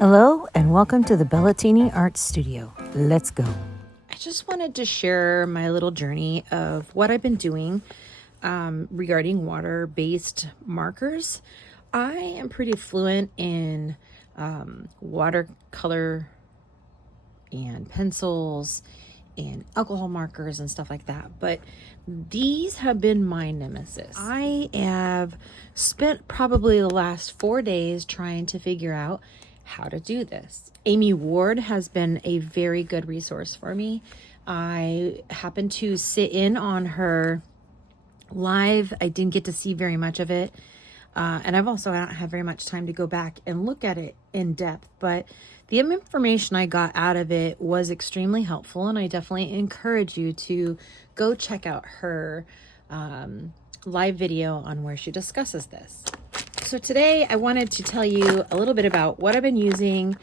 Hello and welcome to the Bellatini Art Studio. Let's go. I just wanted to share my little journey of what I've been doing regarding water-based markers. I am pretty fluent in watercolor and pencils and alcohol markers and stuff like that, but these have been my nemesis. I have spent probably the last 4 days trying to figure out how to do this. Amy Ward has been a very good resource for me. I happened to sit in on her live. I didn't get to see very much of it. And I've also not had very much time to go back and look at it in depth, but the information I got out of it was extremely helpful, and I definitely encourage you to go check out her live video on where she discusses this. So today I wanted to tell you a little bit about what I've been using,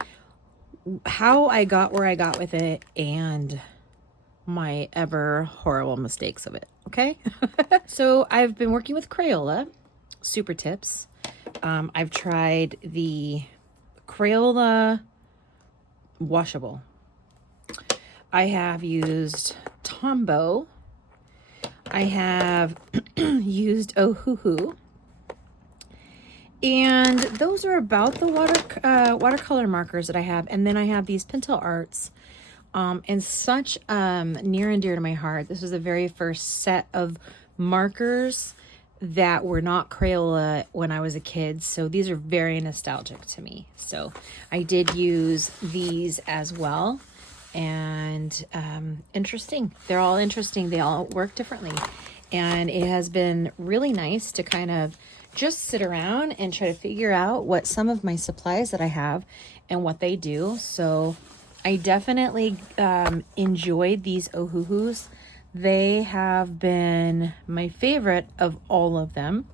how I got where I got with it, and my ever horrible mistakes of it, okay? So I've been working with Crayola Super Tips. I've tried the Crayola washable. I have used Tombow. I have used Ohuhu. And those are about the watercolor markers that I have. And then I have these Pentel Arts. And such near and dear to my heart. This was the very first set of markers that were not Crayola when I was a kid. So these are very nostalgic to me. So I did use these as well. And interesting. They're all interesting. They all work differently. And it has been really nice to kind of just sit around and try to figure out what some of my supplies that I have and what they do. So I definitely enjoyed these Ohuhus. They have been my favorite of all of them.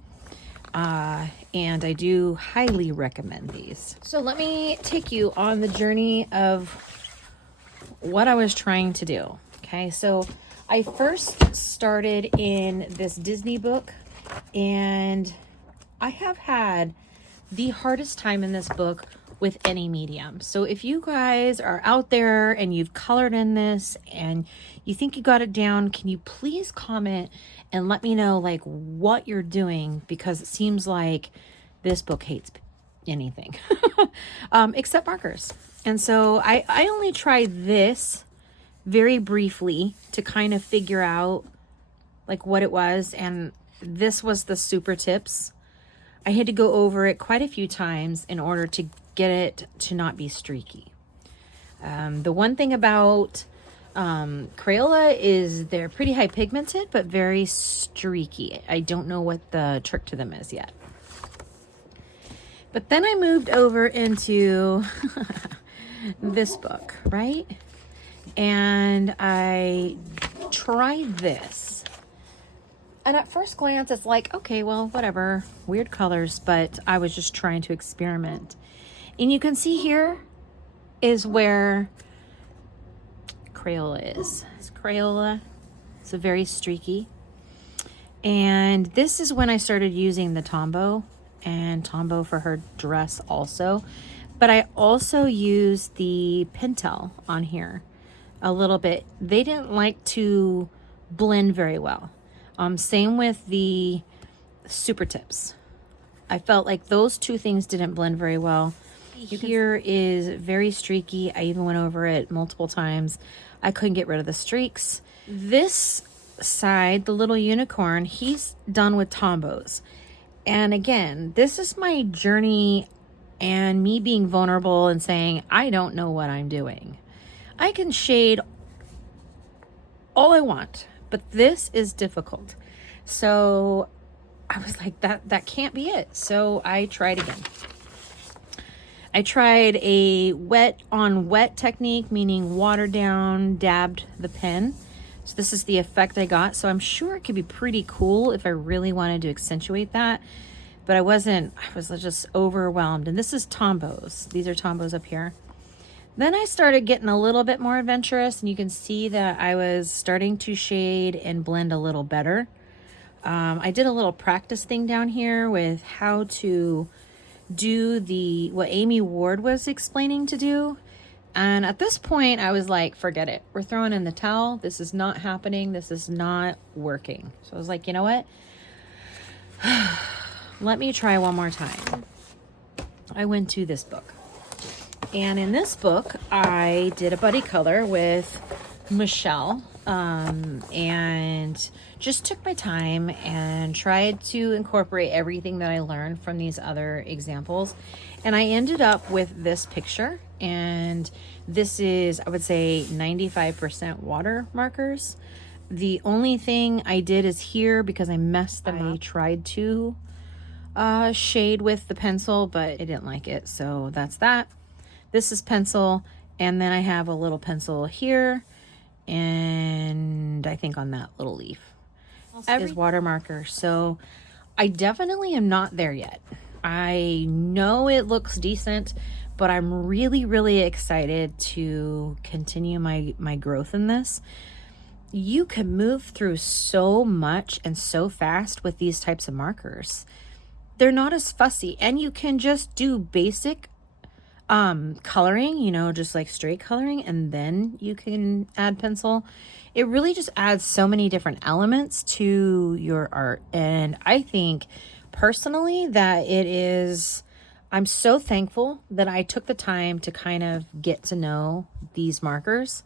And I do highly recommend these. So let me take you on the journey of what I was trying to do. Okay, so I first started in this Disney book, and I have had the hardest time in this book with any medium. So if you guys are out there and you've colored in this and you think you got it down, can you please comment and let me know like what you're doing, because it seems like this book hates anything except markers. And so I only tried this very briefly to kind of figure out like what it was, and this was the Super Tips. I had to go over it quite a few times in order to get it to not be streaky. The one thing about Crayola is they're pretty high pigmented, but very streaky. I don't know what the trick to them is yet. But then I moved over into this book, right? And I tried this. And at first glance, it's like, okay, well, whatever, weird colors, but I was just trying to experiment. And you can see here is where Crayola is. It's Crayola. It's a very streaky. And this is when I started using the Tombow, and Tombow for her dress also. But I also used the Pentel on here a little bit. They didn't like to blend very well. Same with the Super Tips. I felt like those two things didn't blend very well. Here is very streaky. I even went over it multiple times. I couldn't get rid of the streaks. This side, the little unicorn, he's done with Tombows. And again, this is my journey and me being vulnerable and saying, I don't know what I'm doing. I can shade all I want, but this is difficult. So I was like, that can't be it. So I tried again. I tried a wet on wet technique, meaning watered down, dabbed the pen. So this is the effect I got. So I'm sure it could be pretty cool if I really wanted to accentuate that. But I was just overwhelmed. And this is Tombows. These are Tombows up here. Then I started getting a little bit more adventurous, and you can see that I was starting to shade and blend a little better. I did a little practice thing down here with how to do what Amy Ward was explaining to do. And at this point, I was like, forget it. We're throwing in the towel. This is not happening. This is not working. So I was like, you know what? Let me try one more time. I went to this book. And in this book, I did a buddy color with Michelle, and just took my time and tried to incorporate everything that I learned from these other examples. And I ended up with this picture, and this is, I would say, 95% water markers. The only thing I did is here, because I messed them up, I tried to shade with the pencil, but I didn't like it, so that's that. This is pencil, and then I have a little pencil here, and I think on that little leaf is water marker. So I definitely am not there yet. I know it looks decent, but I'm really, really excited to continue my growth in this. You can move through so much and so fast with these types of markers. They're not as fussy, and you can just do basic coloring, you know, just like straight coloring, and then you can add pencil. It really just adds so many different elements to your art. And I think personally that I'm so thankful that I took the time to kind of get to know these markers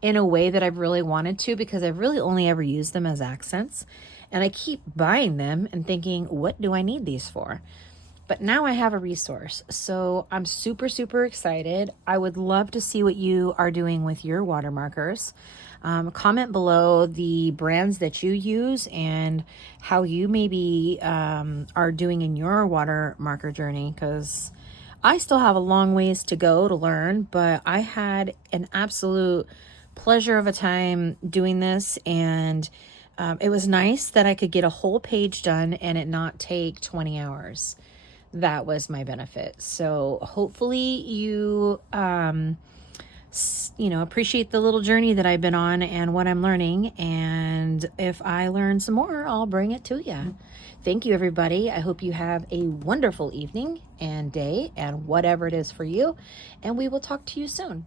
in a way that I've really wanted to, because I've really only ever used them as accents. And I keep buying them and thinking, what do I need these for? But now I have a resource. So I'm super, super excited. I would love to see what you are doing with your water markers. Comment below the brands that you use and how you maybe are doing in your water marker journey, because I still have a long ways to go to learn, but I had an absolute pleasure of a time doing this, and it was nice that I could get a whole page done and it not take 20 hours. That was my benefit. So hopefully you appreciate the little journey that I've been on and what I'm learning. And if I learn some more, I'll bring it to you. Thank you, everybody. I hope you have a wonderful evening and day and whatever it is for you. And we will talk to you soon.